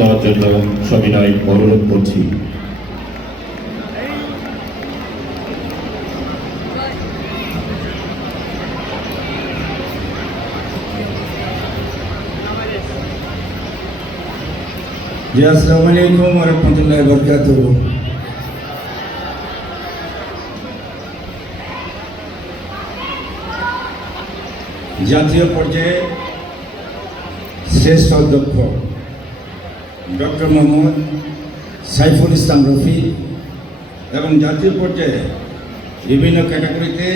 দেওয়ার জন্য সবিনয় অনুরোধ করছি। জাতীয় পর্যায়ে শ্রেষ্ঠ অধ্যক্ষ। ডক্টর মোহাম্মদ সাইফুল ইসলাম রফি এবং জাতীয় পর্যায়ে বিভিন্ন ক্যাটাগরিতে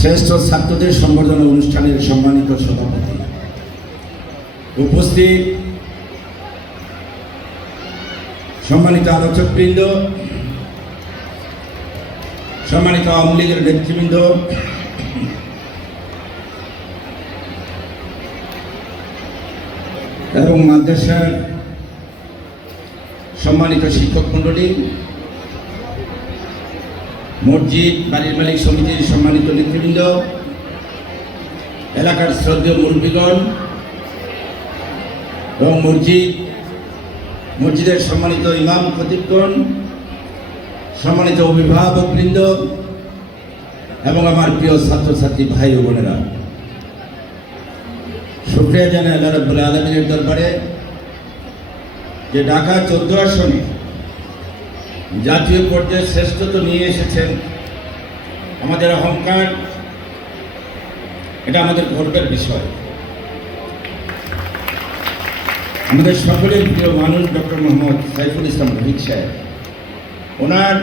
শ্রেষ্ঠ ছাত্রদের সংবর্ধনা অনুষ্ঠানের সম্মানিত সভাপতি। উপস্থিত সম্মানিত আলোচকবৃন্দ, সম্মানিত আওয়ামী লীগের নেতৃবৃন্দ এবং মাদ্রাসার সম্মানিত শিক্ষক মণ্ডলী, মসজিদ, বাড়ির মালিক সমিতির সম্মানিত নেতৃবৃন্দ, এলাকার শ্রদ্ধেয় মুরব্বীগণ এবং মসজিদ, মসজিদের সম্মানিত ইমাম খতিবগণ, সম্মানিত অভিভাবকবৃন্দ এবং আমার প্রিয় ছাত্রছাত্রী ভাই বোনেরা। শুক্রিয়া জানাই আল্লাহ রব্বুল আলমিনের দরবারে যে ঢাকা চোদ্দ আসনে জাতীয় পর্যায়ে শ্রেষ্ঠত্ব নিয়ে এসেছেন আমাদের অহংকার, এটা আমাদের গর্বের বিষয়। আমাদের সকলের প্রিয় মানুষ ডক্টর মোহাম্মদ সাইফুল ইসলাম রহিত সাহেব, ওনার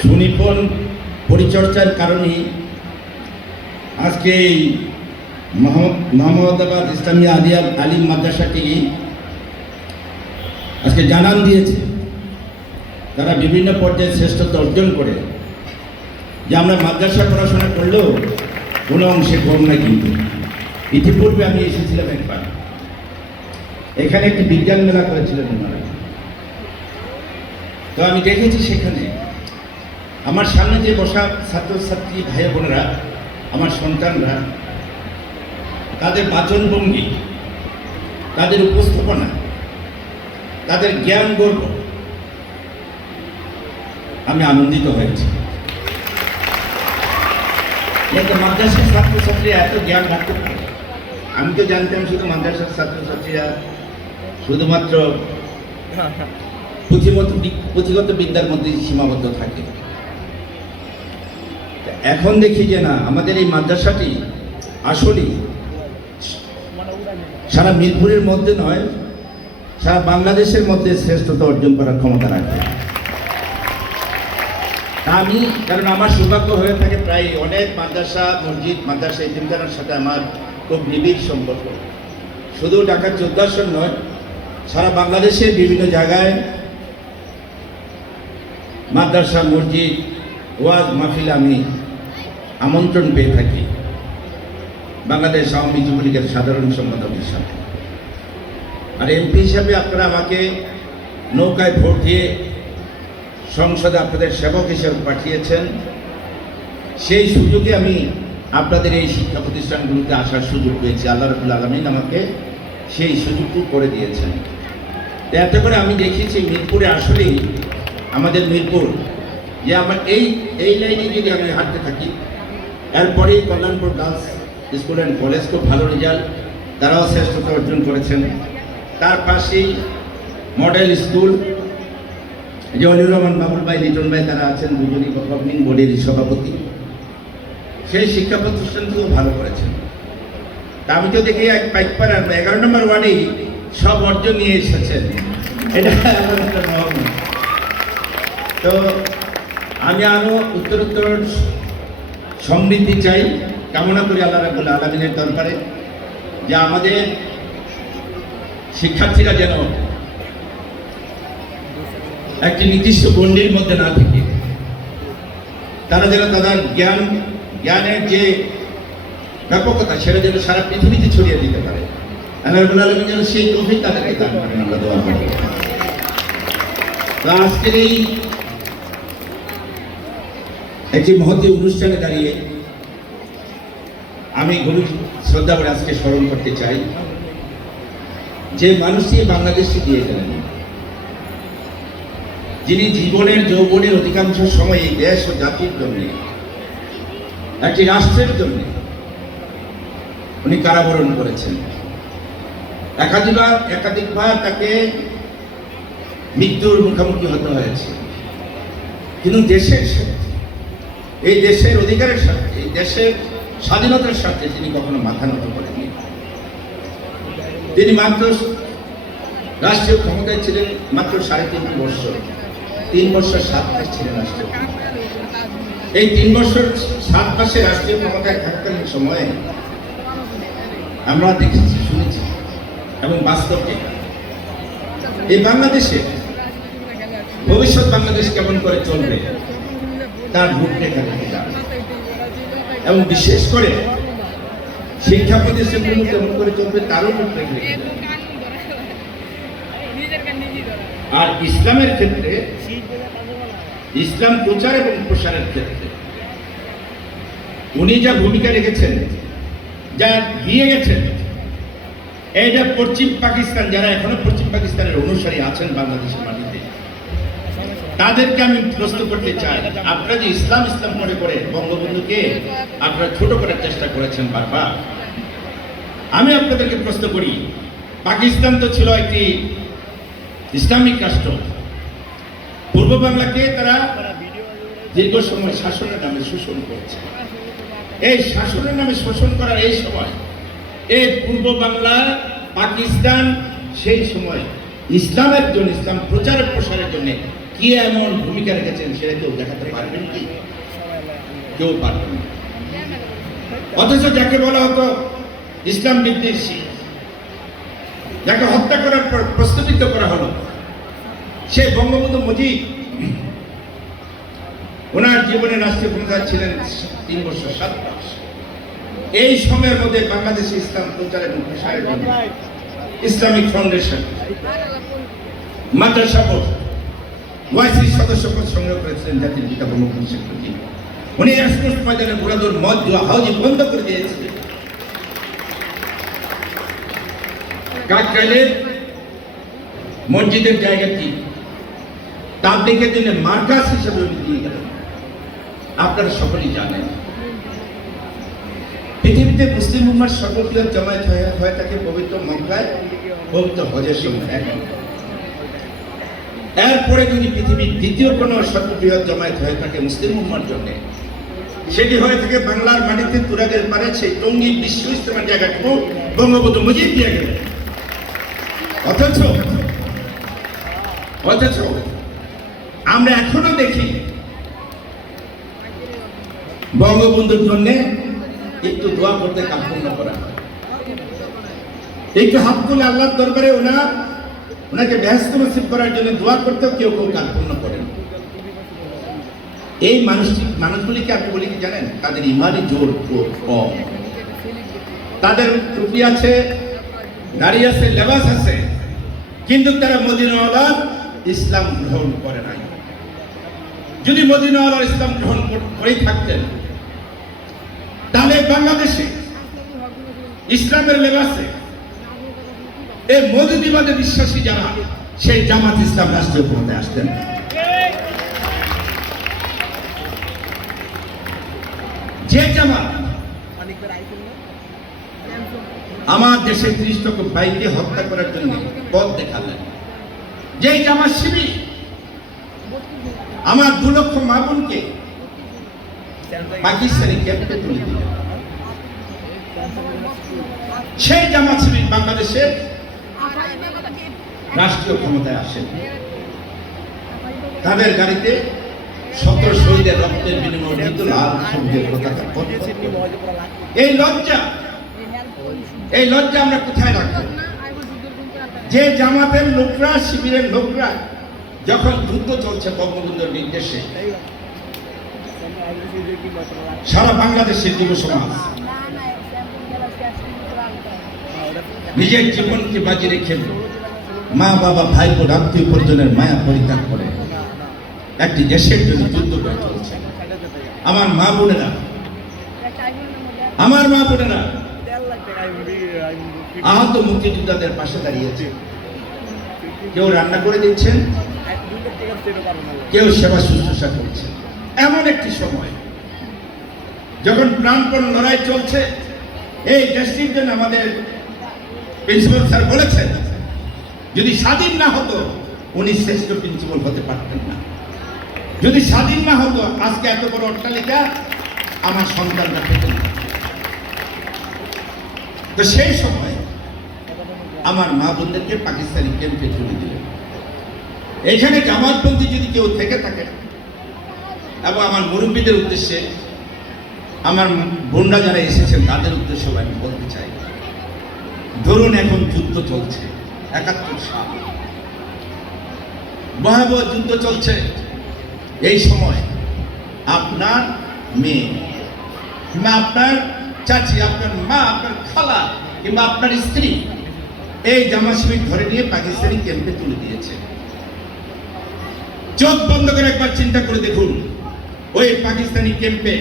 সুনিপুণ পরিচর্যার কারণেই আজকে এই মহ- মোহাম্মদাবাদ ইসলামী আলিয়া আলিম মাদ্রাসাটি আজকে জানান দিয়েছে। তারা বিভিন্ন পর্যায়ে শ্রেষ্ঠত্ব অর্জন করে। যে আমরা মাদ্রাসা পড়াশোনা করলেও কোনো অংশে কম না কিন্তু। ইতিপূর্বে আমি এসেছিলাম একবার। এখানে একটি বিজ্ঞান মেলা করেছিলেন ওনারা। তো আমি দেখেছি সেখানে। আমার সামনে যে বসা ছাত্রছাত্রী ভাই বোনেরা আমার সন্তানরা তাদের বাচনভঙ্গি তাদের উপস্থাপনা তাদের জ্ঞান গর্ব আমি আনন্দিত হয়েছি। একটা মাদ্রাসার ছাত্রছাত্রী এত জ্ঞান রাখতে পারে। আমি তো জানতাম শুধু মাদ্রাসার ছাত্রছাত্রীরা শুধুমাত্র পুঁথিগত পুঁথিগত বিদ্যার মধ্যে সীমাবদ্ধ থাকে। এখন দেখি যে না, আমাদের এই মাদ্রাসাটি আসলেই সারা মিরপুরের মধ্যে নয়, সারা বাংলাদেশের মধ্যে শ্রেষ্ঠতা অর্জন করার ক্ষমতা রাখে। আমি, কারণ আমার সৌভাগ্য হয়ে থাকে প্রায় অনেক মাদ্রাসা, মসজিদ, মাদ্রাসা ইতিমখানার সাথে আমার খুব নিবিড় সম্পর্ক। শুধু ঢাকার চোদ্দাশন নয়, সারা বাংলাদেশের বিভিন্ন জায়গায় মাদ্রাসা, মসজিদ, ওয়াজ মাহফিল আমি আমন্ত্রণ পেয়ে থাকি। বাংলাদেশ আওয়ামী যুবলীগের সাধারণ সম্পাদক হিসাবে আর এমপি হিসাবে আপনারা আমাকে নৌকায় ভোট দিয়ে সংসদে আপনাদের সেবক হিসেবে পাঠিয়েছেন। সেই সুযোগে আমি আপনাদের এই শিক্ষা প্রতিষ্ঠানগুলোতে আসার সুযোগ পেয়েছি। আল্লাহ রবুল আলমিন আমাকে সেই সুযোগটু করে দিয়েছেন। এতে করে আমি দেখিয়েছি মিরপুরে আসলেই আমাদের মিরপুর, যে আমার এই এই লাইনে যদি আমি হাঁটতে থাকি এরপরেই Kalyanpur girls school and college খুব ভালো রেজাল্ট তারাও শ্রেষ্ঠতা অর্জন করেছেন। তার পাশেই মডেল স্কুল যে অলিউর রহমান বাবুল ভাই, লিটন ভাই, তারা আছেন, দুজনই গভর্নিং বোর্ডের সভাপতি। সেই শিক্ষা প্রতিষ্ঠানগুলো ভালো করেছেন। তা আমি তো দেখি এক পাইকপাড়ার এগারো নম্বর ওয়ার্ডেই সব অর্জন নিয়ে এসেছেন। এটা একটা। তো আমি আরও উত্তরোত্তর সমৃদ্ধি চাই, কামনা করি আল্লাহ রাবুল আলমিনের দরবারে, যে আমাদের শিক্ষার্থীরা যেন একটি নির্দিষ্ট গণ্ডির মধ্যে না থেকে, তারা যেন তাদের জ্ঞান, জ্ঞানের যে ব্যাপকতা, সেটা যেন সারা পৃথিবীতে ছড়িয়ে দিতে পারে। আল্লাহ রাবুল আলমিন যেন সেই তাদেরকে আজকের এই একটি মহতী অনুষ্ঠানে দাঁড়িয়ে আমি গুরু শ্রদ্ধা করে আজকে স্মরণ করতে চাই। যে মানুষটি বাংলাদেশে দিয়ে গেলেন, যিনি জীবনের, যৌবনের অধিকাংশ সময় এই দেশ ও জাতির জন্য, একটি রাষ্ট্রের জন্য উনি কারাবরণ করেছেন। একাধিকবার একাধিকবার তাকে মৃত্যুর মুখোমুখি হতে হয়েছে। কিন্তু দেশের সাথে এই দেশের অধিকারের সাথে এই দেশের স্বাধীনতার সাথে তিনি কখনো মাথা নত করেননি। তিনি মাত্র রাষ্ট্রীয় ক্ষমতায় ছিলেন মাত্র সাড়ে তিনটি বছর। তিন বছর সাত মাস ছিলেন রাষ্ট্রীয় এই তিন বছর সাত মাসে রাষ্ট্রীয় ক্ষমতায় থাকাকালীন সময়ে আমরা দেখেছি, শুনেছি এবং বাস্তব এটা। এই বাংলাদেশে ভবিষ্যৎ বাংলাদেশ কেমন করে চলবে? তার রূপরেখা রেখে যাবে এবং বিশেষ করে শিক্ষা প্রতিষ্ঠানগুলো কেমন করে চলবে, তারও রূপরেখা রেখে আর ইসলামের ক্ষেত্রে, ইসলাম প্রচার এবং প্রসারের ক্ষেত্রে, উনি যা ভূমিকা রেখেছেন, যা দিয়ে গেছেন, এইটা পশ্চিম পাকিস্তান, যারা এখনও পশ্চিম পাকিস্তানের অনুসারী আছেন বাংলাদেশের মাটিতে তাদেরকে আমি প্রশ্ন করতে চাই। আপনারা যে ইসলাম ইসলাম মনে করে বঙ্গবন্ধুকে আপনারা ছোট করার চেষ্টা করেছেন বারবার। আমি আপনাদেরকে প্রশ্ন করি, পাকিস্তান তো ছিল একটি ইসলামিক রাষ্ট্র। পূর্ব বাংলাকে তারা দীর্ঘ সময় শাসনের নামে শোষণ করছে। এই শাসনের নামে শোষণ করার এই সময়, এই পূর্ব বাংলা, পাকিস্তান, সেই সময় ইসলামের জন্য, ইসলাম প্রচার প্রসারের জন্য কি এমন ভূমিকা রেখেছেন সেটা কেউ দেখাতে পারবেন কি? কেউ পারবেন অথচ যাকে বলা হতো ইসলাম বিদ্বেষী যাকে হত্যা করার পর, প্রস্তুতিত করা হলো, সে বঙ্গবন্ধু মুজিব ওনার জীবনে রাষ্ট্রীয় ক্ষমতা ছিলেন তিন বছর, সাত মাস। এই সময়ের মধ্যে বাংলাদেশে ইসলাম প্রচার এবং ইসলামিক ফাউন্ডেশন। মাদ্রাসা বোর্ড। ওয়াইসির সদস্য পদ সংগ্রহ করেছিলেন জাতির পিতা বঙ্গবন্ধু শেখ মুজিব। উনি রাজপথ ময়দানে মদ জুয়া হাউজি বন্ধ করে দিয়েছিলেন। কাকরাইলে মসজিদের জায়গাটি তাবলিগের জন্য মার্কাস হিসেবে দিয়ে আপনারা সকলেই জানেন। পৃথিবীতে মুসলিম উম্মার সর্ববৃহৎ জমায়েত হয়ে হয়ে থাকে পবিত্র মক্কায় পবিত্র হজের সময়। এক এরপরে যদি পৃথিবীর দ্বিতীয় কোনো সর্ববৃহৎ জমায়েত হয়ে থাকে মুসলিম উম্মার জন্য, সেটি হয়ে থাকে বাংলার মাটিতে তুরাগের পারে সেই টঙ্গী বিশ্ব ইস্তেমার জায়গাটুকু বঙ্গবন্ধু মুজিব দিয়ে গেলেন অথচ অথচ আমরা এখনও দেখি বঙ্গবন্ধুর জন্য একটু দোয়া করতে কাপূর্ণ করা। একটু হাত তুলে আল্লাহর দরবারে ওনা ওনাকে ব্যস্ত নসিব করার জন্য দোয়া করতেও কেউ কেউ কাপূর্ণ করেন এই মানুষটি মানুষগুলিকে আপনি বলি কি জানেন? তাদের ইমানই জোর কম। তাদের টুপি আছে, দাড়ি আছে, লেবাস আছে, কিন্তু তারা মদিনাওয়ালার ইসলাম গ্রহণ করে নাই। যদি মদিনাওয়ালার ইসলাম গ্রহণ করেই থাকতেন, তাহলে বাংলাদেশে ইসলামের লেবাসে এই মধুদিবাদে বিশ্বাসী যারা, সেই জামাত ইসলাম রাষ্ট্রীয় ক্ষমতায় আসতেন। যে জামাত আমার দেশের ত্রিশ লক্ষ ভাইকে হত্যা করার জন্য পথ দেখালেন যে জামাত শিবির আমার দু লক্ষ মা বোনকে পাকিস্তানি ক্যাম্পে তুলে দিলেন। সেই জামাত শিবির বাংলাদেশের রাষ্ট্রীয় ক্ষমতায় আসেন। তাদের গাড়িতে শত শহীদের রক্তের বিনিময়ে কিন্তু লাল সবুজের পতাকা এই লজ্জা এই লজ্জা আমরা কোথায় রাখব? যে জামাতের লোকরা, শিবিরের লোকরা যখন যুদ্ধ চলছে বঙ্গবন্ধুর নির্দেশে, সারা বাংলাদেশের যুব সমাজ নিজের জীবনকে বাজি রেখে মা, বাবা ভাই বোন আত্মীয় পরিজনের মায়া পরিত্যাগ করে একটি দেশের জন্য যুদ্ধ করে চলছে। আমার মা বোনেরা, আমার মা বোনেরা আহত মুক্তিযোদ্ধাদের পাশে দাঁড়িয়েছে। কেউ রান্না করে দিচ্ছেন, কেউ সেবা শুশ্রূষা করছে। এমন একটি সময় যখন প্রাণপণ লড়াই চলছে, এই দেশটির জন্য আমাদের প্রিন্সিপাল স্যার বলেছেন, যদি স্বাধীন না হতো, উনি শ্রেষ্ঠ প্রিন্সিপাল হতে পারতেন না। যদি স্বাধীন না হতো, আজকে এত বড় অট্টালিকা, আমার সন্তানরা পেতেন তো সেই সময় আমার মা বোনদেরকে পাকিস্তানি ক্যাম্পে তুলে দিলেন। এখানে জামাতপন্থী যদি কেউ থেকে থাকে, এবং আমার মুরব্বীদের উদ্দেশ্যে, আমার বোনরা যারা এসেছেন, তাদের উদ্দেশ্যে আমি বলতে চাই ধরুন এখন যুদ্ধ চলছে, একাত্তর সাল। ভয়াবহ যুদ্ধ চলছে। এই সময় আপনার মেয়ে, কিংবা আপনার চাচি, আপনার মা, আপনার খালা, কিংবা আপনার স্ত্রী, এই জামা শিবির ধরে নিয়ে পাকিস্তানি ক্যাম্পে তুলে দিয়েছে। চোখ বন্ধ করে একবার চিন্তা করে দেখুন, ওই পাকিস্তানি ক্যাম্পে,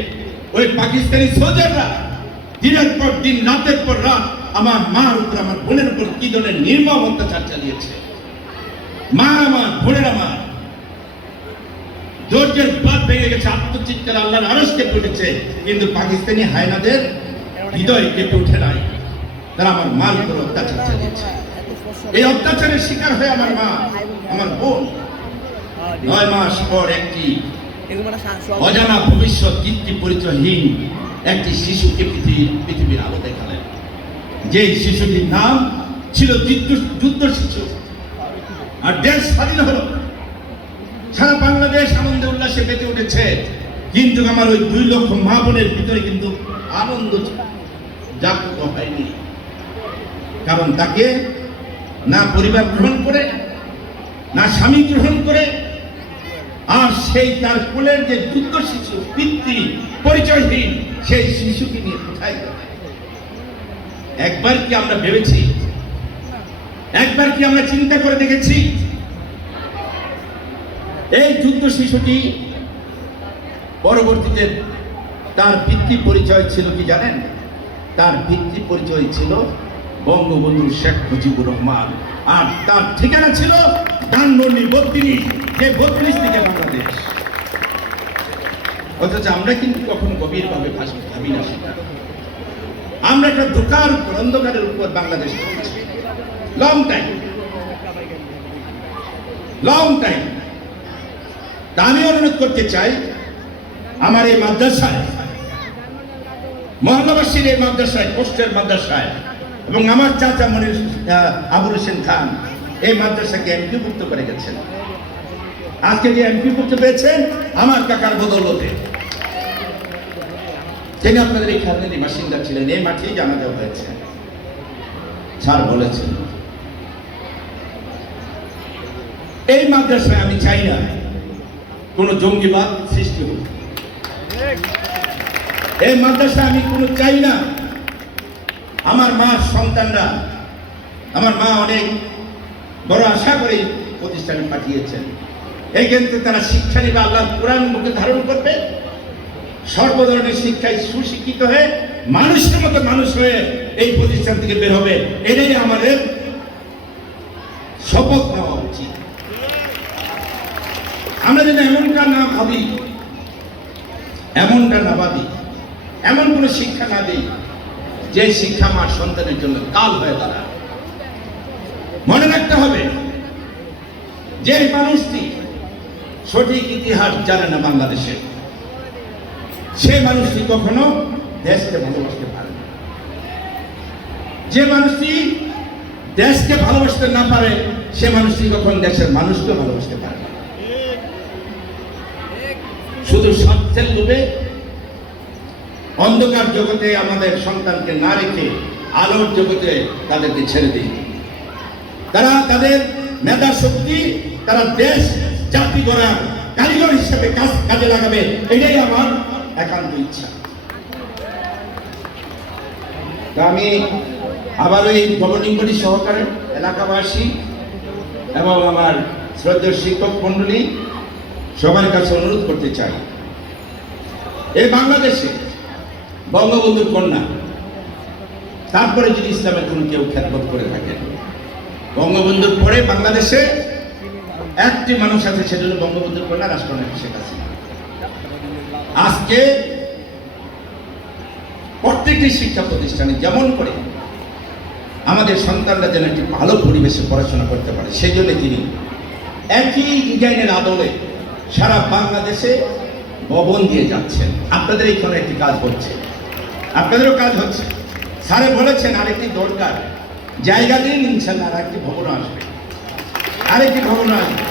ওই পাকিস্তানি সোজাররা দিনের পর দিন, রাতের পর রাত আমার মার উপর আমার বোনের উপর কি ধরনের নির্মম অত্যাচার চালিয়েছে? মা আমার, বোনের আমার। ধৈর্যের বাদ ভেঙে গেছে, আত্মচিৎকার আল্লাহর আরস কেঁপে কিন্তু পাকিস্তানি হায়নাদের হৃদয় কেঁপে উঠে নাই। তারা আমার মার উপর অত্যাচার চালিয়েছে। এই অত্যাচারের শিকার হয়ে আমার মা, আমার বোন। নয় মাস পর একটি অজানা ভবিষ্যৎ কীর্তি পরিচয়হীন একটি শিশুকে পৃথিবীর আলো দেখালেন। যে শিশুটির নাম ছিল যুদ্ধ শিশু। আর দেশ স্বাধীন হলো। সারা বাংলাদেশ আনন্দে উল্লাসে বেঁচে উঠেছে। কিন্তু আমার ওই দুই লক্ষ মা বোনের ভিতরে কিন্তু আনন্দ জাগ্রত হয়নি। কারণ তাকে না পরিবার গ্রহণ করে, না স্বামী গ্রহণ করে, আর সেই তার কোলের যে যুদ্ধ শিশু, পিতৃ, পরিচয়হীন, সেই শিশুকে নিয়ে কোথায় একবার কি আমরা ভেবেছি? একবার কি আমরা চিন্তা করে দেখেছি? এই যুদ্ধ শিশুটি পরবর্তীতে তার ভিত্তি পরিচয় ছিল কি জানেন? তার ভিত্তি পরিচয় ছিল বঙ্গবন্ধু শেখ মুজিবুর রহমান। আর তার ঠিকানা ছিল ধানমন্ডি বত্রিশ যে বত্রিশ থেকে বাংলাদেশ। অথচ আমরা কিন্তু কখনো গভীরভাবে ভাবি না সেটা। আমরা একটা দোকান অন্ধকারের উপর Bangladesh long time long time আমি অনুরোধ করতে চাই, আমার এই মাদ্রাসায় মহল্লাবাসীর এই মাদ্রাসায়, পোস্টের মাদ্রাসায়, এবং আমার চাচা মনির আবুল হোসেন খান এই মাদ্রাসাকে এমপিভুক্ত করে গেছেন। আজকে যে এমপিভুক্ত পেয়েছেন, আমার কাকার বদৌলতে। তিনি আপনাদের এই খালনেদি বাসিন্দা ছিলেন। এই মাঠেই জানা দেওয়া হয়েছে। স্যার বলেছেন। এই মাদ্রাসায় আমি চাই না কোনো জঙ্গিবাদ সৃষ্টি হোক। এই মাদ্রাসায় আমি কোনো চাই না। আমার মা সন্তানরা, আমার মা অনেক বড় আশা করে প্রতিষ্ঠানে পাঠিয়েছেন। এই ক্ষেত্রে তারা শিক্ষা নিবে আল্লাহ কোরআন মুখে ধারণ করবে। সর্ব ধরনের শিক্ষায় সুশিক্ষিত হয়ে মানুষের মতো মানুষ হয়ে এই প্রতিষ্ঠান থেকে বের হবে, এটাই আমাদের শপথ নেওয়া উচিত। আমরা যদি এমনটা না ভাবি, এমনটা না ভাবি, এমন কোনো শিক্ষা না দিই, যে শিক্ষা আমার সন্তানের জন্য কাল হয়ে দাঁড়ায়। মনে রাখতে হবে, যে মানুষটি সঠিক ইতিহাস জানে না বাংলাদেশের। সে মানুষটি কখনো দেশকে ভালোবাসতে পারে যে মানুষটি দেশকে ভালোবাসতে না পারে, সে মানুষটি কখন দেশের মানুষকে ভালোবাসতে পারে শুধু স্বার্থের লোভে অন্ধকার জগতে আমাদের সন্তানকে না রেখে আলোর জগতে তাদেরকে ছেড়ে দিই। তারা তাদের মেধা শক্তি, তারা দেশ, জাতি গড়ার কারিগর হিসেবে কাজ কাজে লাগাবে, এটাই আমার একান্ত ইচ্ছা। আমি আবারও এই বডি সহকারে এলাকাবাসী এবং আমার শ্রদ্ধেয় শিক্ষক মণ্ডলী সবার কাছে অনুরোধ করতে চাই। এই বাংলাদেশে বঙ্গবন্ধুর কন্যা, তারপরে যদি ইসলামের কোনো কেউ খ্যাতবোধ করে থাকেন, বঙ্গবন্ধুর পরে বাংলাদেশে একটি মানুষ আছে হলো বঙ্গবন্ধুর কন্যা রাষ্ট্রনায়ক শেখ হাসিনা। আজকে প্রত্যেকটি শিক্ষা প্রতিষ্ঠানে যেমন করে আমাদের সন্তানরা যেন একটি ভালো পরিবেশে পড়াশোনা করতে পারে, সেই জন্য তিনি একই ডিজাইনের আদলে সারা বাংলাদেশে ভবন দিয়ে যাচ্ছেন। আপনাদের এইখানে একটি কাজ হচ্ছে। আপনাদেরও কাজ হচ্ছে। স্যারে বলেছেন আরেকটি দরকার। জায়গা দিন, ইনশাল্লাহ আর একটি ভবন আসবে। আরেকটি ভবন আসবে।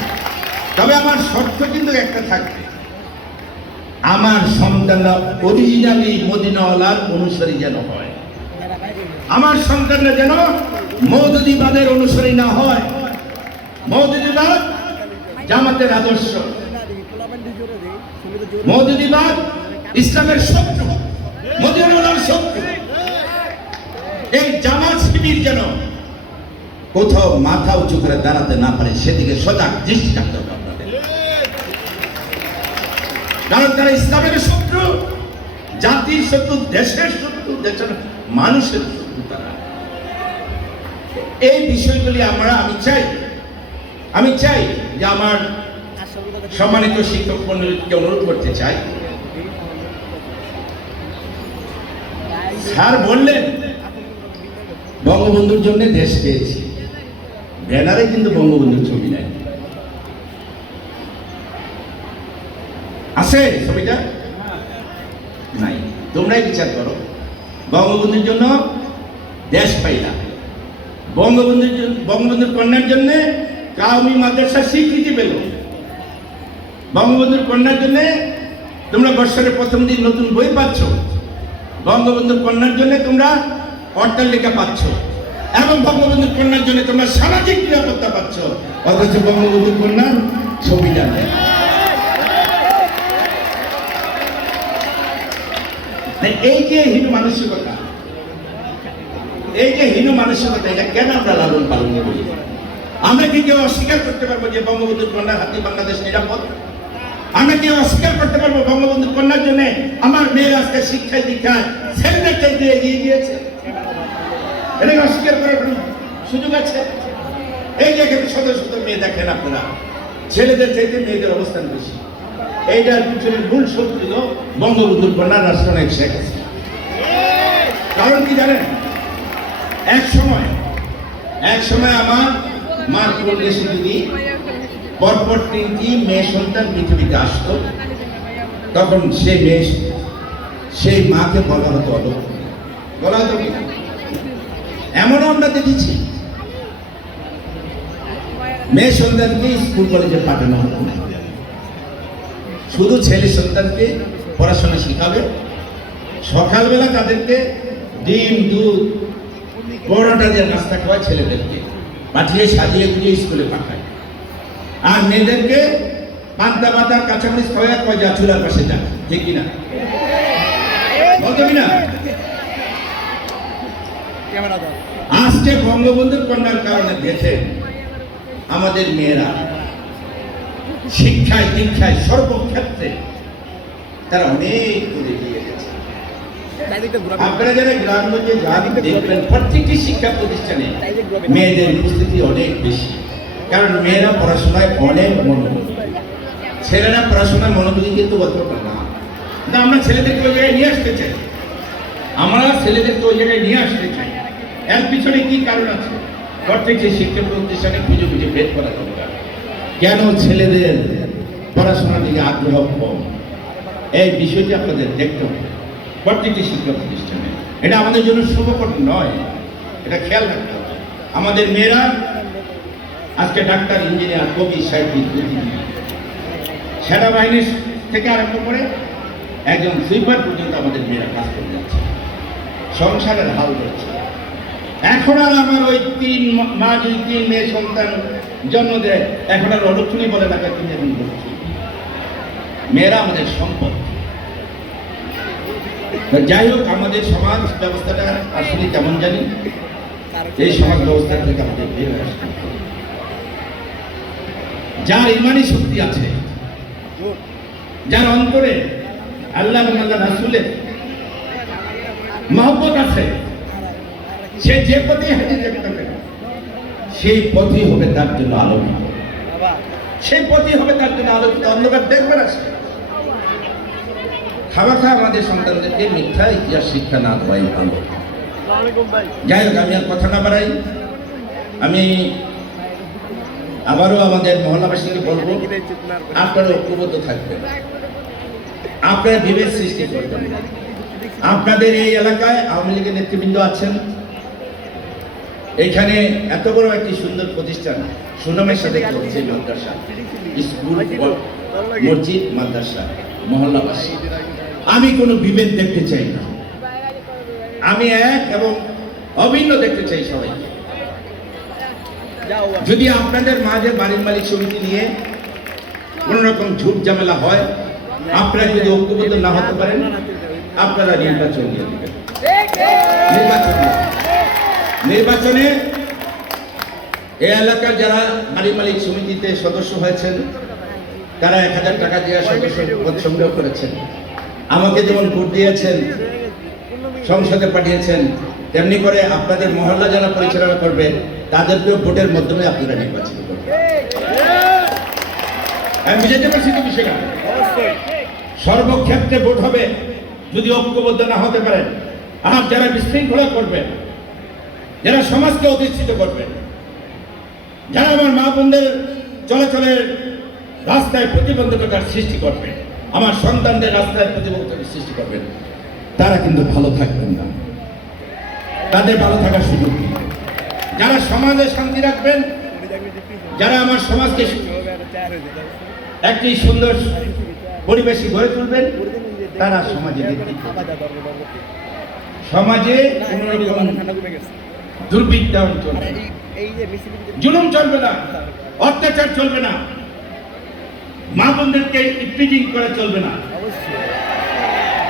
তবে আমার শর্ত কিন্তু একটা থাকবে। আমার সন্তানরা অরিজিনালি মদিনাওয়ালার অনুসারী যেন হয়। আমার সন্তানরা যেন মৌদুদিবাদের অনুসারী না হয়। মৌদুদিবাদ জামাতের আদর্শ। মৌদুদিবাদ ইসলামের শত্রু। মদিনাওয়ালার শত্রু। এই জামাত শিবির যেন কোথাও মাথা উঁচু করে দাঁড়াতে না পারে, সেদিকে সজাগ দৃষ্টি রাখতে হবে। কারণ তারা ইসলামের শত্রু, জাতির শত্রু, দেশের শত্রু, দেশের মানুষের শত্রু তারা। এই বিষয়গুলি আমরা, আমি চাই আমি চাই যে আমার সম্মানিত শিক্ষক মন্ডলীকে অনুরোধ করতে চাই। স্যার বললেন, বঙ্গবন্ধুর জন্য দেশ পেয়েছি। ব্যানারে কিন্তু বঙ্গবন্ধুর ছবি নাই। আছে? ছবিটা? নাই। তোমরাই বিচার করো। বঙ্গবন্ধুর জন্য দেশ পাইলা। বঙ্গবন্ধুর বঙ্গবন্ধুর কন্যার জন্য কাউমি মাদ্রাসা স্বীকৃতি পেল। বঙ্গবন্ধুর কন্যার জন্য তোমরা বৎসরের প্রথম দিন নতুন বই পাচ্ছ। বঙ্গবন্ধুর কন্যার জন্য তোমরা অট্টালিকা পাচ্ছ। এবং বঙ্গবন্ধুর কন্যার জন্য তোমরা সামাজিক নিরাপত্তা পাচ্ছ। অথচ বঙ্গবন্ধুর কন্যার ছবিটা নেই মানসিকতা, এই যে মানসিকতা, এটা কেন আমরা লালন পালন করি আমরা কি কেউ অস্বীকার করতে পারব যে বঙ্গবন্ধুর বাংলাদেশ নিরাপদ? আমরা কি অস্বীকার করতে পারব কন্যার জন্য আমার মেয়ের আজকে শিক্ষায়, দীক্ষায় ছেলেদের চাইতে এগিয়ে গিয়েছে? এটাকে অস্বীকার করার কোনো সুযোগ আছে? এই এখানে শত শত মেয়ে দেখেন আপনারা, ছেলেদের চাইতে মেয়েদের অবস্থান বেশি। এইটার পিছনে মূল শক্তি হলো বঙ্গবন্ধুর কন্যা রাষ্ট্রনায়ক শেখ কারণ কি জানেন? এক সময় এক সময় আমার মার পরিবেশে যদি পরপর তিনটি মেয়ে সন্তান পৃথিবীতে আসতো। তখন সে মেয়ে সেই মাকে বলা হতো অলক্ষ বলা হতো কি? এমনও আমরা দেখেছি। মেয়ে সন্তানকে স্কুল কলেজে পাঠানো হতো। না শুধু ছেলে সন্তানকে পড়াশোনা শিখাবে। সকালবেলা তাদেরকে ডিম, দুধ, পরোটা দিয়ে নাস্তা খাওয়ায় ছেলেদেরকে। পাঠিয়ে সাজিয়ে গুজিয়ে স্কুলে পাঠায়। আর মেয়েদেরকে পান্তা, পাতা, কাঁচামরিচ খাওয়া কয় যা চুলার পাশে যা ঠিক কিনা কিনা? আজকে বঙ্গবন্ধুর কন্যার কারণে দেখেন আমাদের মেয়েরা। শিক্ষায় দীক্ষায় সর্বক্ষেত্রে তারা অনেক দূরে এগিয়ে গেছে। আপনারা যারা গ্রামগঞ্জে যান দেখবেন প্রত্যেকটি শিক্ষা প্রতিষ্ঠানে মেয়েদের উপস্থিতি অনেক বেশি। কারণ মেয়েরা পড়াশোনায় অনেক মনোযোগ। ছেলেরা পড়াশোনায় মনোযোগী কিন্তু অতটা না। না আমরা ছেলেদেরকে ওই জায়গায় নিয়ে আসতে চাই। আমরা ছেলেদেরকে ওই জায়গায় নিয়ে আসতে চাই। এর পিছনে কি কারণ আছে? প্রত্যেকটি শিক্ষা প্রতিষ্ঠানে খুঁজে খুঁজে বের করা দরকার। কেন ছেলেদের পড়াশোনার দিকে আগ্রহ কম? এই বিষয়টি আপনাদের দেখতে হবে। প্রত্যেকটি শিক্ষা প্রতিষ্ঠানে। এটা আমাদের জন্য শুভকর নয়। এটা খেয়াল রাখতে হবে। আমাদের মেয়েরা, আজকে ডাক্তার, ইঞ্জিনিয়ার, কবি, সাহিত্যিক সেনাবাহিনীর থেকে আরম্ভ করে একজন সুইপার পর্যন্ত আমাদের মেয়েরা কাজ করে যাচ্ছে। সংসারের হাল ধরছে। এখন আর আমার ওই তিন মা যদি তিন মেয়ে সন্তান জন্ম দেয়, এখন আর অলক্ষণী বলে না তুমি এখন মেয়েরা আমাদের সম্পদ। যাই হোক, আমাদের সমাজ ব্যবস্থাটা আসলে কেমন জানি? এই সমাজ ব্যবস্থা থেকে আমাদের বের আসতে যার ইমানি শক্তি আছে, যার অন্তরে আল্লাহ আল্লাহ রাসুলের মহব্বত আছে, সে যে পথে হেঁটে যেতে পারে। সেই পথই হবে তার জন্য আলোকিত। সেই পথই হবে তার জন্য আলোকিত অন্ধকার দেখবে না সে। খাওয়া খাওয়া আমাদের সন্তানদেরকে মিথ্যা ইতিহাস শিক্ষা না দেওয়াই ভালো। যাই হোক আমি আর কথা না বাড়াই। আমি আবারও আমাদের মহল্লাবাসীকে বলব আপনারা ঐক্যবদ্ধ থাকবেন। আপনারা বিভেদ সৃষ্টি করবেন আপনাদের এই এলাকায় আওয়ামী লীগের নেতৃবৃন্দ আছেন। এখানে এত বড় একটি সুন্দর প্রতিষ্ঠান সুনামের সাথে চলছে মাদ্রাসা। স্কুল মসজিদ মাদ্রাসা মহল্লাবাসী। আমি কোনো বিভেদ দেখতে চাই না। আমি এক এবং অভিন্ন দেখতে চাই সবাইকে যদি আপনাদের মাঝে বাড়ির মালিক সমিতি নিয়ে কোন রকম ঝুট ঝামেলা হয় আপনারা যদি ঐক্যবদ্ধ না হতে পারেন আপনারা নির্বাচন দিয়ে দেবেন নির্বাচন। নির্বাচনে এই এলাকার যারা বাড়ি মালিক সমিতিতে সদস্য হয়েছেন, তারা এক হাজার টাকা দিয়ে সদস্য পদ সংগ্রহ করেছেন। আমাকে যেমন ভোট দিয়েছেন, সংসদে পাঠিয়েছেন, তেমনি করে আপনাদের মহল্লা যারা পরিচালনা করবে, তাদেরকেও ভোটের মাধ্যমে আপনারা নির্বাচিত আমি পারছি সর্বক্ষেত্রে ভোট হবে যদি ঐক্যবদ্ধ না হতে পারেন। আর যারা বিশৃঙ্খলা করবেন যারা সমাজকে অধিষ্ঠিত করবেন যারা আমার মা বোনদের চলাচলের রাস্তায় প্রতিবন্ধকতার সৃষ্টি করবে, আমার সন্তানদের রাস্তায় প্রতিবন্ধকতার সৃষ্টি করবেন তারা কিন্তু ভালো থাকবেন না। তাদের ভালো থাকার সুযোগ নেই। যারা সমাজে শান্তি রাখবেন, যারা আমার সমাজকে একটি সুন্দর পরিবেশে গড়ে তুলবেন, তারা সমাজে সমাজে কোন রকম দুর্বৃত্তায়ন চলবে। জুলুম চলবে না অত্যাচার চলবে না মা বোনদেরকে ইফটিজিং করা চলবে না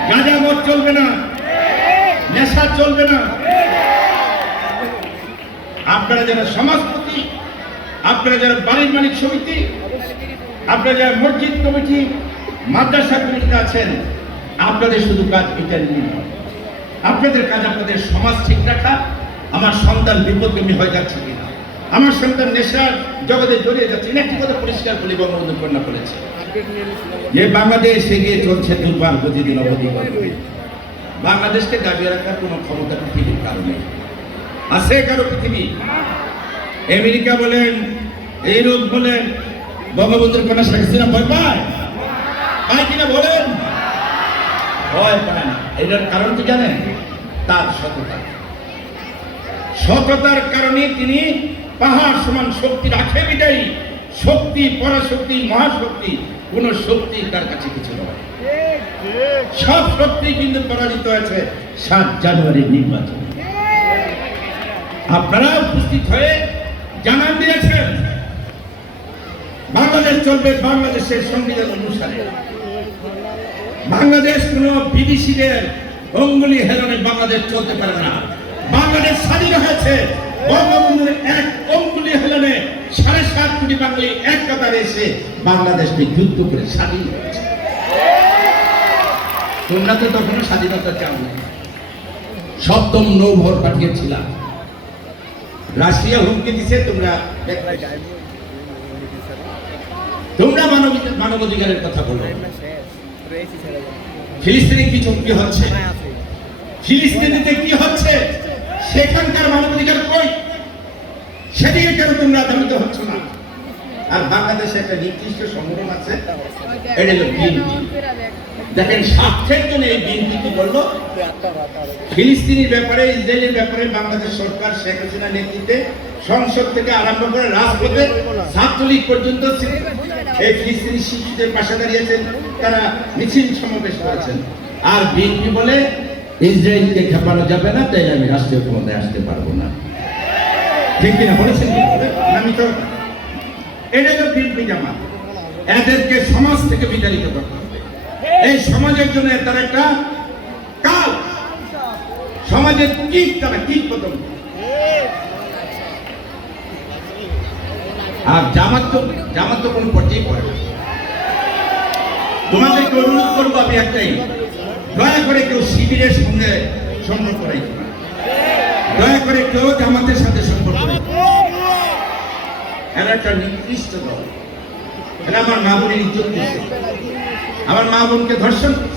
গাঁজা মদ চলবে না নেশা চলবে না। আপনারা যারা সমাজপতি আপনারা যারা বাড়ির মালিক সমিতি আপনারা যারা মসজিদ কমিটি মাদ্রাসা কমিটিতে আছেন আপনাদের শুধু কাজ এটা নিয়ে। আপনাদের কাজ আপনাদের সমাজ ঠিক রাখা আমার সন্তান বিপদগামী হয়ে যাচ্ছে কিনা? আমার সন্তান নেশার জগতে জড়িয়ে যাচ্ছে কিনা? একটি কথা পরিষ্কার বলি বঙ্গবন্ধু কন্যা করেছে যে বাংলাদেশ এগিয়ে চলছে দুর্বার প্রতিদিন অবধি বাংলাদেশকে দাবিয়ে রাখার কোনো ক্ষমতা পৃথিবীর কারণে আছে কারও পৃথিবী? আমেরিকা বলেন, ইউরোপ বলেন, বঙ্গবন্ধুর কন্যা শেখ হাসিনা ভয় পায়? পায় কিনা বলেন? ভয় পায় না। এটার কারণ কি জানেন? তার সততা। সততার কারণে তিনি পাহাড় সমান শক্তি রাখে বিদায়ী শক্তি, পরাশক্তি, মহাশক্তি, কোন শক্তি তার কাছে কিছু নয়। সব শক্তি কিন্তু পরাজিত হয়েছে সাত জানুয়ারির নির্বাচনে। আপনারা উপস্থিত হয়ে জানান দিয়েছেন, বাংলাদেশ চলবে বাংলাদেশের সংবিধান অনুসারে। বাংলাদেশ কোন বিদেশিদের অঙ্গুলি হেলনে বাংলাদেশ চলতে পারে না। বাংলাদেশ স্বাধীন হয়েছে। বঙ্গবন্ধুর এক অঙ্গুলি হেলনে সাড়ে সাত কোটি বাঙালি এক কাতারে এসে বাংলাদেশকে যুদ্ধ করে স্বাধীন হয়েছে তোমরা তো তখনও স্বাধীনতা চাও না সপ্তম নৌভর পাঠিয়েছিলাম। রাশিয়া হুমকি দিছে, তোমরা তোমরা মানব মানবাধিকারের কথা বলো ফিলিস্তিনে কি চুক্তি হচ্ছে? ফিলিস্তিনিতে কি হচ্ছে? সেখানকার মানবাধিকার কই? সেদিকে কেন তোমরা দাবিত হচ্ছ না? আর বাংলাদেশে একটা নির্দিষ্ট সংগঠন আছে দেখেন, স্বার্থের জন্য এই বিএনপি কি বলল? ফিলিস্তিনির ব্যাপারে, ইসরায়েলের ব্যাপারে বাংলাদেশ সরকার শেখ হাসিনা নেতৃত্বে সংসদ থেকে আরম্ভ করে রাজপথে ছাত্রলীগ পর্যন্ত এই ফিলিস্তিনি শিশুদের পাশে দাঁড়িয়েছেন, তারা মিছিল সমাবেশ করেছেন। আর বিএনপি বলে ইসরায়েলকে খেপানো যাবে না তাই আমি রাষ্ট্রীয় ক্ষমতায় আসতে পারব না। ঠিক কিনা বলেছেন? কি? আমি তো এটাই তো বিএনপি জামাত। এদেরকে সমাজ থেকে বিতাড়িত করতে হবে। এই সমাজের জন্য তার একটা কাল সমাজের কীট তারা, কীট পতঙ্গ। আর জামাত তো জামাত তো কোনো পর্যায়ে পড়ে না। তোমাদেরকে অনুরোধ করব আমি একটাই। দয়া করে কেউ শিবিরের সঙ্গে সম্পর্ক রাখি। দয়া করে কেউ জামাতের সাথে সম্পর্ক এরা একটা নির্দিষ্ট দল। এরা আমার মা বোনের ইজ্জত আমার মা বোনকে ধর্ষণ